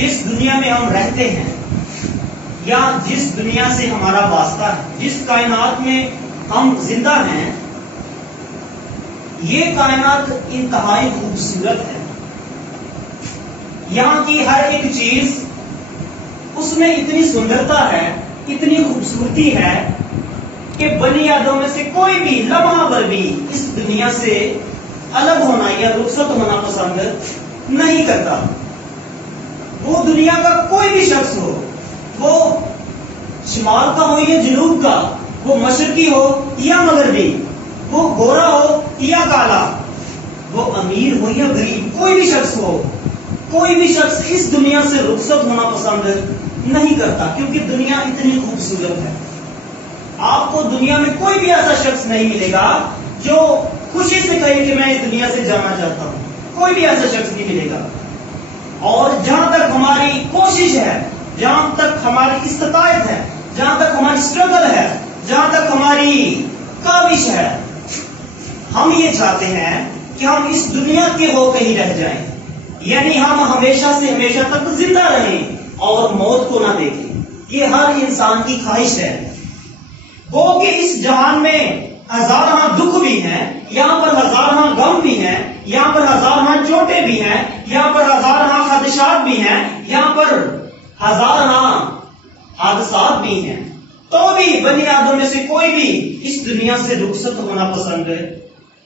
جس دنیا میں ہم رہتے ہیں یا جس دنیا سے ہمارا واسطہ ہے، جس کائنات میں ہم زندہ ہیں، یہ کائنات انتہائی خوبصورت ہے۔ یہاں کی ہر ایک چیز اس میں اتنی سندرتا ہے، اتنی خوبصورتی ہے کہ بنی آدم میں سے کوئی بھی لمحہ بھر بھی اس دنیا سے الگ ہونا یا رخصت ہونا پسند نہیں کرتا۔ وہ دنیا کا کوئی بھی شخص ہو، وہ شمال کا ہو یا جنوب کا، وہ مشرقی ہو یا مغربی، وہ گورا ہو یا کالا، وہ امیر ہو یا غریب، کوئی بھی شخص ہو، کوئی بھی شخص اس دنیا سے رخصت ہونا پسند نہیں کرتا، کیونکہ دنیا اتنی خوبصورت ہے۔ آپ کو دنیا میں کوئی بھی ایسا شخص نہیں ملے گا جو خوشی سے کہے کہ میں اس دنیا سے جانا چاہتا ہوں، کوئی بھی ایسا شخص نہیں ملے گا۔ اور جہاں تک ہماری کوشش ہے، جہاں تک ہماری استطاعت ہے، جہاں تک ہماری اسٹرگل ہے، جہاں تک ہماری کاوش ہے، ہم یہ چاہتے ہیں کہ ہم اس دنیا کے ہو کہیں رہ جائیں، یعنی ہم ہمیشہ سے ہمیشہ تک زندہ رہیں اور موت کو نہ دیکھیں۔ یہ ہر انسان کی خواہش ہے۔ وہ کہ اس جہان میں ہزاراں دکھ بھی ہیں، یہاں پر ہزاراں غم بھی ہیں، یہاں پر ہزاراں چوٹیں بھی ہیں، یہاں پر ہزاراں خدشات بھی ہیں، یہاں پر ہزاراں حادثات بھی ہیں، تو بھی بنی آدم میں سے کوئی بھی اس دنیا سے رخصت ہونا پسند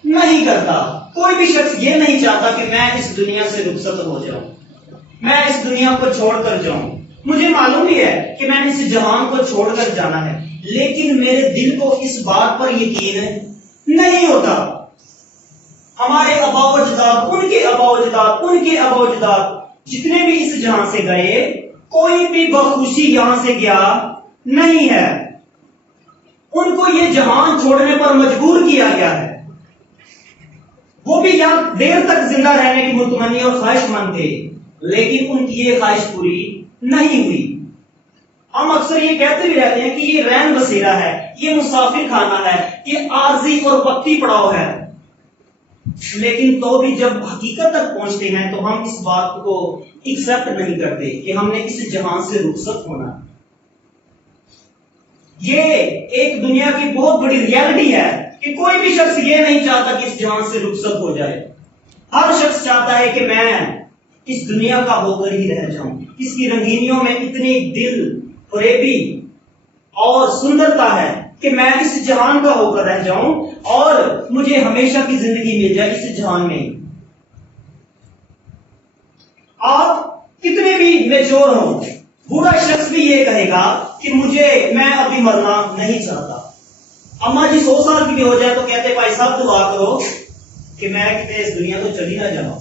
نہیں کرتا۔ کوئی بھی شخص یہ نہیں چاہتا کہ میں اس دنیا سے رخصت ہو جاؤں، میں اس دنیا کو چھوڑ کر جاؤں۔ مجھے معلوم بھی ہے کہ میں نے اس جہان کو چھوڑ کر جانا ہے، لیکن میرے دل کو اس بات پر یقین نہیں ہوتا۔ ہمارے آباء و اجداد، ان کے آباء و اجداد، ان کے آباء و اجداد جتنے بھی اس جہان سے گئے، کوئی بھی بخوشی یہاں سے گیا نہیں ہے۔ ان کو یہ جہان چھوڑنے پر مجبور کیا گیا ہے۔ وہ بھی یہاں دیر تک زندہ رہنے کی متمنی اور خواہش مند تھے، لیکن ان کی یہ خواہش پوری نہیں ہوئی۔ ہم اکثر یہ کہتے بھی رہتے ہیں کہ یہ رین بسیرا ہے، یہ مسافر خانہ ہے، یہ عارضی اور وقتی پڑاؤ ہے، لیکن تو بھی جب حقیقت تک پہنچتے ہیں تو ہم اس بات کو ایکسپٹ نہیں کرتے کہ ہم نے اس جہان سے رخصت ہونا۔ یہ ایک دنیا کی بہت بڑی ریالٹی ہے کہ کوئی بھی شخص یہ نہیں چاہتا کہ اس جہان سے رخصت ہو جائے۔ ہر شخص چاہتا ہے کہ میں اس دنیا کا ہو کر ہی رہ جاؤں۔ اس کی رنگینیوں میں اتنی دل فریبی اور سندرتا ہے کہ میں اس جہان کا ہو کر رہ جاؤں اور مجھے ہمیشہ کی زندگی مل جائے اس جہان میں۔ آپ کتنے بھی میچور ہوں، بوڑھا شخص بھی یہ کہے گا کہ میں ابھی مرنا نہیں چاہتا۔ اما جی 100 سال کی بھی ہو جائے تو کہتے بھائی صاحب دعا کرو کہ میں کتنے اس دنیا کو چلی نہ جاؤں۔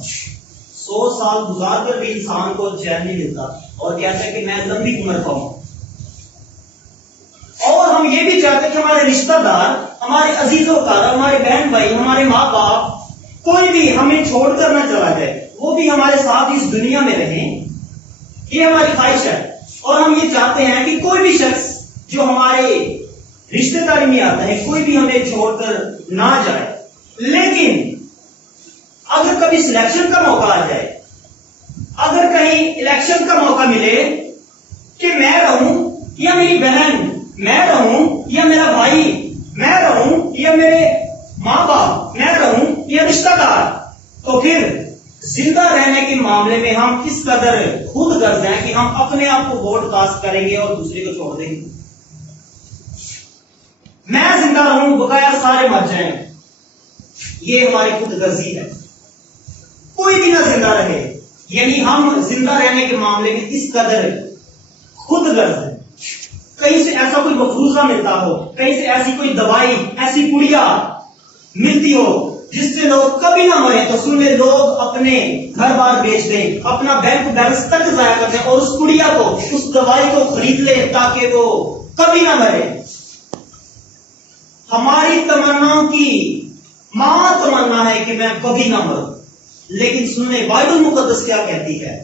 100 سال گزار کر بھی انسان کو چین نہیں ملتا اور کہتا ہے کہ میں لمبی عمر پاؤں۔ اور ہم یہ بھی چاہتے کہ ہمارے رشتہ دار، ہمارے عزیز و کار، ہمارے بہن بھائی، ہمارے ماں باپ، کوئی بھی ہمیں چھوڑ کر نہ چلا جائے، وہ بھی ہمارے ساتھ اس دنیا میں رہیں۔ یہ ہماری خواہش ہے اور ہم یہ چاہتے ہیں کہ کوئی بھی شخص جو ہمارے رشتہ داری میں آتا ہے، کوئی بھی ہمیں چھوڑ کر نہ جائے۔ لیکن اگر کبھی سلیکشن کا موقع آ جائے، اگر کہیں الیکشن کا موقع ملے کہ میں رہوں یا میری بہن، میں رہوں یا میرا بھائی، میں رہوں یا میرے ماں باپ، میں رہوں یا رشتہ دار، تو پھر زندہ رہنے کے معاملے میں ہم اس قدر خود غرض ہیں کہ ہم اپنے آپ کو ووٹ کاسٹ کریں گے اور دوسرے کو چھوڑ دیں گے۔ میں زندہ رہوں بقایا سارے مر جائیں، یہ ہماری خود غرضی ہے۔ کوئی بھی نہ زندہ رہے، یعنی ہم زندہ رہنے کے معاملے میں اس قدر خود غرض ہے۔ کہیں سے ایسا کوئی مفروضہ ملتا ہو، کہیں سے ایسی کوئی دوائی، ایسی پڑیا ملتی ہو جس سے لوگ کبھی نہ مرے، تو سن لے لوگ اپنے گھر بار بیچ دیں، اپنا بینک بیلنس تک ضائع کر دیں اور اس پڑیا کو، اس دوائی کو خرید لے تاکہ وہ کبھی نہ مرے۔ ہماری تمناؤں کی ماں تمنا ہے کہ میں کبھی نہ مروں، لیکن سنیں بائبل مقدس کیا کہتی ہے؟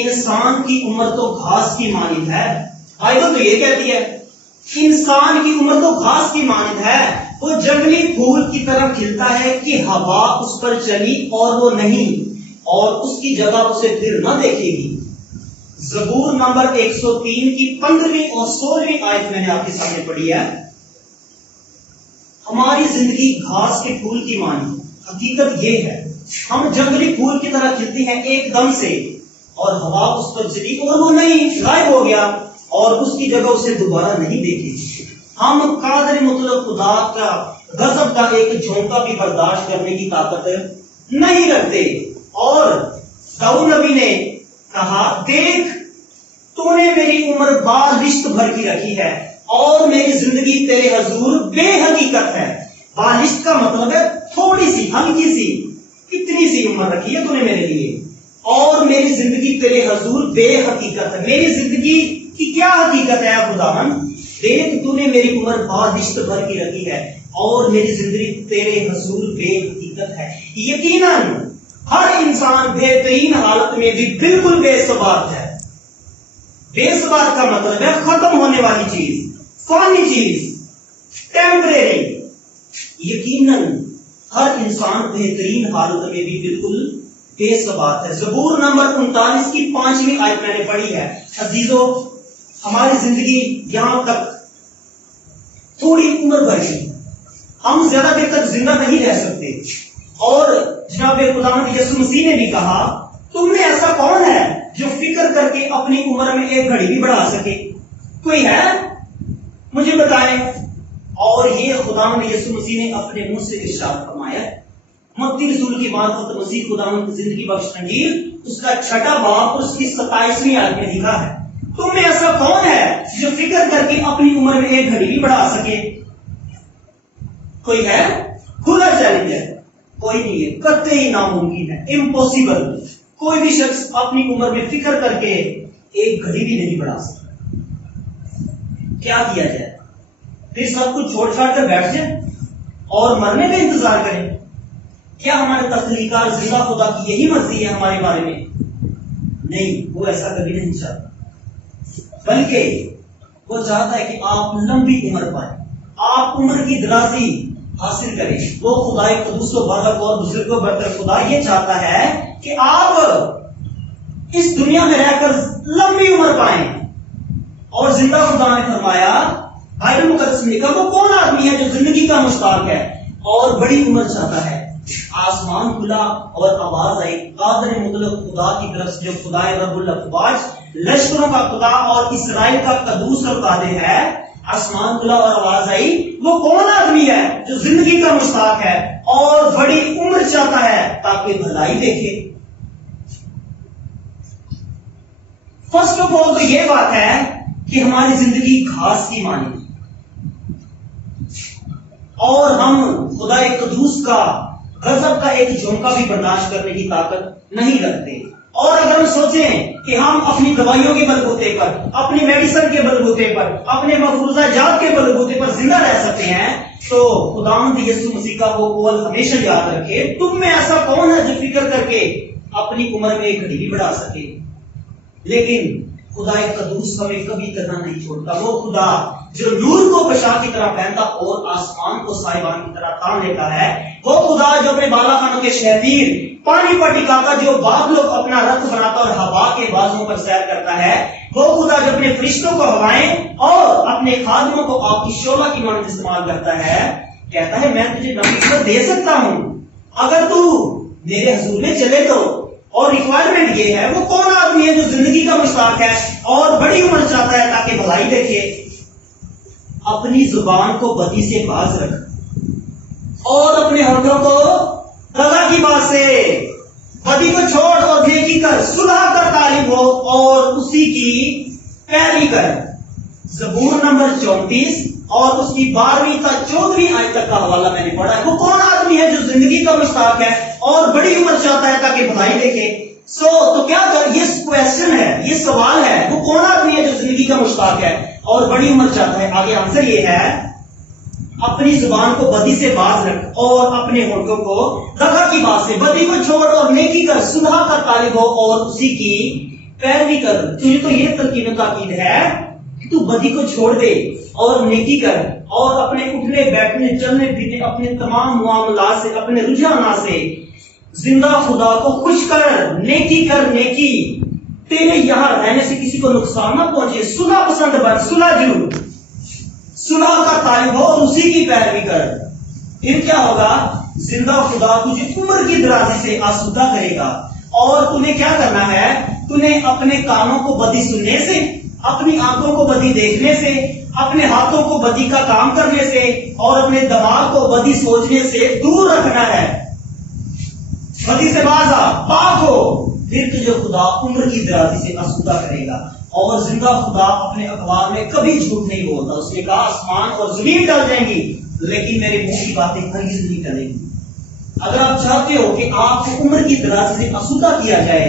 انسان کی عمر تو گھاس کی مانند ہے۔ بائبل تو یہ کہتی ہے انسان کی عمر تو گھاس کی مانند ہے، وہ جنگلی پھول کی طرح کھلتا ہے کہ ہوا اس پر چلی اور وہ نہیں، اور اس کی جگہ اسے پھر نہ دیکھے گی۔ زبور نمبر 103 کی 15ویں اور 16ویں آیت میں نے آپ کے سامنے پڑھی ہے. ہماری زندگی گھاس کے پھول کی مانی. حقیقت یہ ہے ہم جنگلی پھول کی طرح کھلتے ہیں ایک دم سے اور ہوا اس پر چلی اور وہ نہیں غائب ہو گیا اور اس کی جگہ اسے دوبارہ نہیں دیکھی. ہم قادر مطلق خدا کا غضب کا ایک جھونکا بھی برداشت کرنے کی طاقت نہیں رکھتے. اور داؤد نبی نے کہا دیکھ تو نے میری عمر بالشت بھر کی رکھی ہے اور میری زندگی تیرے حضور بے حقیقت ہے. بالشت کا مطلب ہے تھوڑی سی ہلکی سی اتنی سی عمر رکھی ہے تو نے میرے لیے اور میری زندگی تیرے حضور بے حقیقت ہے. میری زندگی کی کیا حقیقت ہے خداوند؟ دیکھ تو نے میری عمر بالشت بھر کی رکھی ہے اور میری زندگی تیرے حضور بے حقیقت ہے. یقیناً ہر انسان بہترین حالت میں بھی بالکل بے ثبات ہے. بے ثبات کا مطلب ہے ختم ہونے والی چیز، فانی چیز، ٹیمپریری. یقیناً ہر انسان بہترین حالت میں بھی بالکل بے ثبات ہے. زبور نمبر 39 کی 5ویں آیت میں نے پڑھی ہے. عزیزو ہماری زندگی یہاں تک تھوڑی عمر بھر گئی، ہم زیادہ دیر تک زندہ نہیں رہ سکتے. اور جناب خداوند یسوع مسیح نے بھی کہا تم میں ایسا کون ہے جو فکر کر کے اپنی عمر میں ایک گھڑی بھی بڑھا سکے؟ کوئی ہے؟ مجھے بتائیں. اور یہ خداوند یسوع مسیح نے اپنے منہ سے ارشاد فرمایا. متی رسول کی معرفت مسیح خداوند کی زندگی بخش انجیل اس کا 6واں باب اور اس کی 27ویں آیت میں لکھا ہے تم میں ایسا کون ہے جو فکر کر کے اپنی عمر میں ایک گھڑی بھی بڑھا سکے؟ کوئی ہے؟ کھلا چیلنج ہے. کوئی نہیں ہے، قطعی ناممکن ہے، امپوسیبل. کوئی بھی شخص اپنی عمر میں فکر کر کے ایک گھڑی بھی نہیں بڑھا سکتا. کیا کیا جائے؟ پھر سب کچھ چھوڑ چھاڑ کر بیٹھ جائیں اور مرنے کا انتظار کریں؟ کیا ہمارے تخلیقار زندہ خدا کی یہی مرضی ہے ہمارے بارے میں؟ نہیں، وہ ایسا کبھی نہیں چاہتا، بلکہ وہ چاہتا ہے کہ آپ لمبی عمر پائیں، آپ عمر کی درازی حاصل کریں. وہ خدائے قدوس و بارک اور بزرگ و برتر خدا یہ چاہتا ہے کہ آپ اس دنیا میں رہ کر لمبی عمر پائیں. اور زندہ خدا نے فرمایا بائبل مقدس میں لکھا وہ کون آدمی ہے جو زندگی کا مشتاق ہے اور بڑی عمر چاہتا ہے؟ آسمان کھلا اور آواز آئی قادر مطلق خدا کی طرف سے جو خدائے رب الافواج لشکروں کا خدا اور اسرائیل کا قدوس اور قادر ہے. آسمان کھلا اور آواز آئی وہ کون آدمی ہے جو زندگی کا مشتاق ہے اور بڑی عمر چاہتا ہے تاکہ بھلائی دیکھے. فرسٹ آف آل تو یہ بات ہے کہ ہماری زندگی گھاس کی مانی اور ہم خدا قدوس کا غضب کا ایک جھونکا بھی برداشت کرنے کی طاقت نہیں رکھتے. اور اگر ہم سوچیں کہ ہم اپنی دوائیوں کے بلبوتے پر، اپنی میڈیسن کے بلبوتے پر، اپنے مفروضہ جات کے بلبوتے پر زندہ رہ سکتے ہیں تو خداوند یسوع مسیح کا وہ قول ہمیشہ یاد رکھے تم میں ایسا کون ہے جو فکر کر کے اپنی عمر میں ایک گھڑی بھی بڑھا سکے. لیکن خدا قدوس ہمیں کبھی کرنا نہیں چھوڑتا. وہ خدا جو نور کو پشا کی طرح پہنتا اور آسمان کو سائبان کی طرح تان لیتا ہے، وہ خدا جو اپنے بالا خانوں کے شہتیر پانی پر ٹکاتا، جو بادلوں کو اپنا رتھ بناتا اور ہوا کے بازوں پر سیر کرتا ہے، وہ خدا جو اپنے فرشتوں کو ہوائیں اور اپنے خادموں کو آگ کی شعلہ کی مانند استعمال کرتا ہے، کہتا ہے میں تجھے نبوت دے سکتا ہوں اگر تو میرے حضور میں چلے تو. اور ریکوائرمنٹ یہ ہے وہ کون آدمی ہے جو زندگی کا مشتاق ہے اور بڑی عمر چاہتا ہے تاکہ بھلائی دیکھے. اپنی زبان کو بدی سے باز رکھ اور اپنے ہونٹوں کو رضا کی بات سے، بدی کو چھوڑ اور نیکی کر، صلح کر طالب ہو اور اسی کی پیروی کر. زبور نمبر 34 اور اس کی 12ویں تا 14ویں آیت تک کا حوالہ میں نے پڑھا ہے. وہ کون آدمی ہے جو زندگی کا مشتاق ہے اور بڑی عمر چاہتا ہے تاکہ بھلائی دیکھے. تو کیا یہ کویسچن ہے، یہ سوال ہے وہ کون آدمی ہے جو زندگی کا مشتاق ہے اور بڑی عمر چاہتا ہے؟ آگے آنسر یہ ہے اپنی زبان کو بدی سے باز رکھ اور اپنے ہونٹوں کو رضا کی بات سے، بدی کو چھوڑ اور نیکی کر، صلح کا طالب ہو اور اسی کی پیروی کر. تجھے تو یہ تلقین و تاکید ہے کہ تو بدی کو چھوڑ دے اور نیکی کر اور اپنے اٹھنے بیٹھنے چلنے پھرنے اپنے تمام معاملات سے، اپنے رجحانات سے زندہ خدا کو خوش کر. نیکی کر، نیکی تیرے یہاں رہنے سے کسی کو نقصان نہ پہنچے، صلح پسند بن، صلح جو صلح کا طالب ہو اور اسی کی پیروی کر، پھر کیا ہوگا؟ زندہ خدا تجھے عمر کی درازی سے آسودہ کرے گا۔ اور تمہیں کیا کرنا ہے؟ تمہیں اپنے کانوں کو بدی سننے سے، اپنی آنکھوں کو بدی دیکھنے سے، اپنے ہاتھوں کو بدی کا کام کرنے سے اور اپنے دماغ کو بدی سوچنے سے دور رکھنا ہے۔ بدی سے باز آ، پاک ہو، پھر تجھے خدا عمر کی درازی سے آسودہ کرے گا۔ اور زندہ خدا اپنے اقوال میں کبھی جھوٹ نہیں بولتا۔ اس نے کہا آسمان اور زمین ٹل جائیں گی لیکن میرے منہ کی باتیں ہرگز نہیں ٹلیں گی۔ اگر آپ چاہتے ہو کہ آپ کو عمر کی درازی سے آسودہ کیا جائے،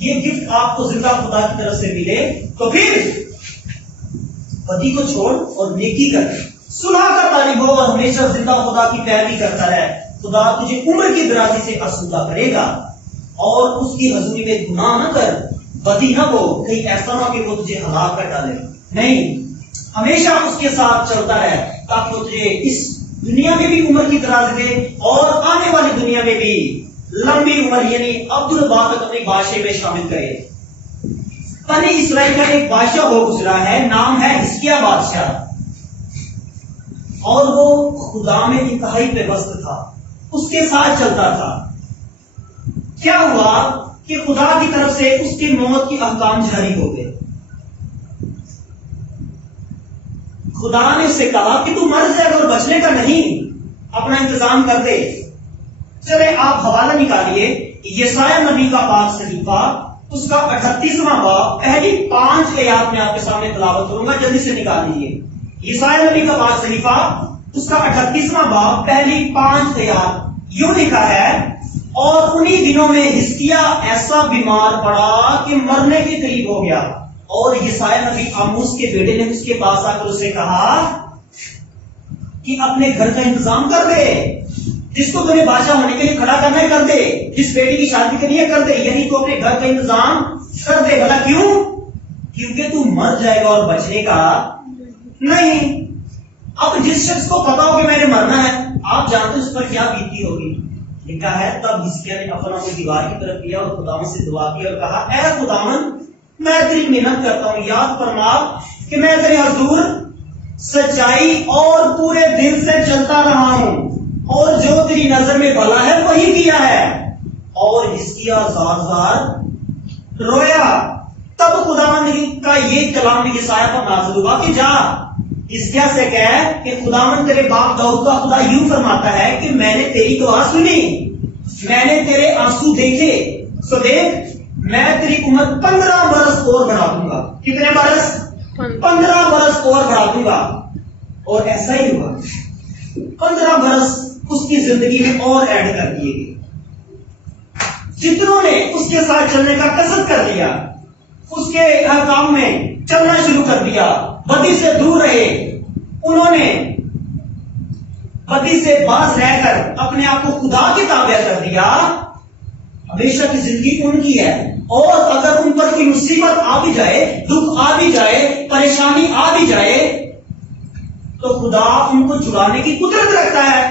یہ گفٹ آپ کو زندہ خدا کی طرف سے ملے، تو پھر بدی کو چھوڑ اور نیکی کر، صلح کا طالب ہو اور ہمیشہ زندہ خدا کی پیروی کرتا رہے۔ خدا تجھے عمر کی درازی سے آسودہ کرے گا۔ اور اس کی حضوری میں گناہ نہ کر، بدی نہ بول، کہیں ایسا نہ کہ وہ تجھے ہلاک کر ڈالے۔ نہیں، ہمیشہ اس کے ساتھ چلتا رہے تاکہ وہ تجھے اس دنیا میں بھی عمر کی درازی دے اور آنے والی دنیا میں بھی لمبی عمر یعنی عبدالباقی تک اپنی بادشاہ میں شامل کرے۔ بنی اسرائیل کا ایک بادشاہ ہو گزرا ہے، نام ہے حزقیہ بادشاہ، اور وہ خدا میں انتہائی پیوست تھا، اس کے ساتھ چلتا تھا۔ کیا ہوا کہ خدا کی طرف سے اس کی موت کی احکام جاری ہو گئے۔ خدا نے اسے کہا کہ تو مر جائے گا اور بچنے کا نہیں، اپنا انتظام کر دے۔ چلے آپ حوالہ نکالیے یسایہ نبی کا پاک صحیفہ، اس کا 38واں باب، پہلی 5 آیات میں آپ کے سامنے تلاوت کروں گا، جلدی سے نکال لیجیے۔ یسایہ نبی کا پاک صحیفہ، اس کا 38واں باب، پہلی 5 آیات، یوں لکھا ہے، اور انہی دنوں میں حزقیہ ایسا بیمار پڑا کہ مرنے کے قریب ہو گیا، اور یسایہ نبی آموس کے بیٹے نے اس کے پاس آ کر اسے کہا کہ اپنے گھر کا انتظام کر دے، جس کو تمہیں بادشاہ ہونے کے لیے کھڑا کرنا ہے کر دے، جس بیٹی کی شادی کے لیے کر دے، یعنی تو اپنے گھر کا انتظام کر دے۔ بھلا کیوں؟ کیونکہ تو مر جائے گا اور بچنے کا نہیں۔ اب جس شخص کو پتا ہو کہ میں نے مرنا ہے، آپ جانتے اس پر کیا بیتی ہوگی۔ لکھا ہے تب حزقیہ نے اپنا کو دیوار کی طرف کیا اور خداوند سے دعا کی اور کہا اے خداوند، میں تیری منت کرتا ہوں، یاد فرما کہ میں تیرے حضور سچائی اور پورے دل سے چلتا رہا ہوں اور جو تیری نظر میں بھلا ہے وہی کیا ہے۔ اور حزقیہ زار زار رویا۔ تب خداوند کا یہ کلام یسایہ پر نازل ہوا کہ جا حزقیہ سے کہہ کہ خداوند تیرے باپ داؤد کا خدا یوں فرماتا ہے کہ میں نے تیری دعا سنی، میں نے تیرے آنسو دیکھے، سو دیکھ میں تیری عمر 15 برس اور بڑھا دوں گا۔ کتنے برس؟ 15 برس اور بڑھا دوں گا۔ اور ایسا ہی ہوا، 15 برس اس کی زندگی میں اور ایڈ کر دیے گئے۔ جتنوں نے اس کے ساتھ چلنے کا قصد کر لیا، اس کے احکام میں چلنا شروع کر دیا، بدی سے دور رہے، انہوں نے بدی سے باز رہ کر اپنے آپ کو خدا کے تابع کر دیا، ہمیشہ کی زندگی ان کی ہے۔ اور اگر ان پر کوئی مصیبت آ بھی جائے، دکھ آ بھی جائے، پریشانی آ بھی جائے، تو خدا ان کو چھڑانے کی قدرت رکھتا ہے،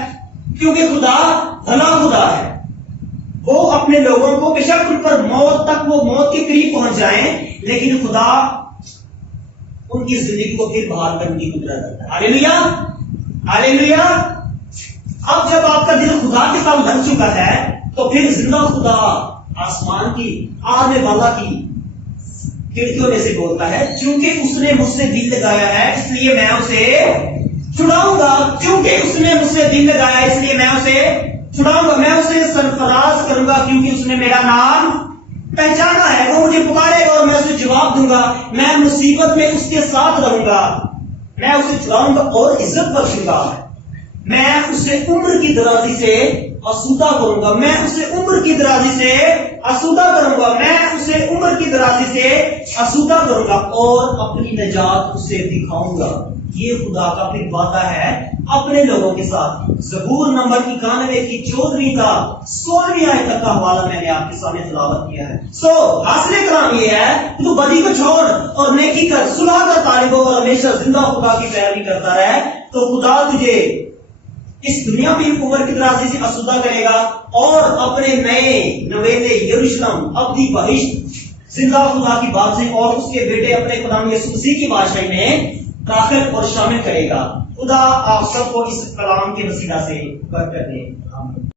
کیونکہ خدا بھلا خدا ہے۔ وہ اپنے لوگوں کو بے شک ان پر موت تک وہ موت کے قریب پہنچ جائیں، لیکن خدا ان کی زندگی کو پھر بحال کرنے کی قدرت رکھتا ہے۔ ہاللیلویا، ہاللیلویا۔ اب جب آپ کا دل خدا کے ساتھ لگ چکا ہے تو پھر زندہ خدا آسمان کی آنے والا کی کھڑکیوں میں سے بولتا ہے، چونکہ اس نے مجھ سے دل لگایا ہے اس لیے میں اسے چھڑاؤں گا، چونکہ اس نے مجھ سے دل لگایا اس لیے میں اسے چھڑاؤں گا، میں اسے سرفراز کروں گا، کیونکہ اس نے میرا نام پہچانا ہے، وہ مجھے پکارے گا اور میں اسے جواب دوں گا، میں مصیبت میں اس کے ساتھ رہوں گا، میں اسے چھڑاؤں گا اور عزت بخشوں گا، میں اسے عمر کی درازی سے آسودہ کروں گا، میں اسے عمر کی درازی سے آسودہ کروں گا، میں اسے عمر کی درازی سے آسودہ کروں گا اور اپنی نجات اسے دکھاؤں گا۔ یہ خدا کا پھر وعدہ ہے اپنے لوگوں کے ساتھ۔ زبور نمبر 91 کی 14ویں کا 16ویں آیت تک کا حوالہ میں نے آپ کے سامنے تلاوت کیا ہے۔ حاصل کلام یہ ہے کہ تو بدی کو چھوڑ اور نیکی کر، صلح کا طالب ہو اور ہمیشہ زندہ خدا کی پیروی کرتا رہے، تو خدا تجھے اس دنیا میں عمر کی درازی سے آسودہ کرے گا اور اپنے نئے نویلے یروشلم ابدی بہشت زندہ خدا کی بات سے اور اس کے بیٹے اپنے خدا یسوع مسیح کی بادشاہی میں داخل اور شامل کرے گا۔ خدا آپ سب کو اس کلام کے وسیلہ سے برکت دے۔ آمین۔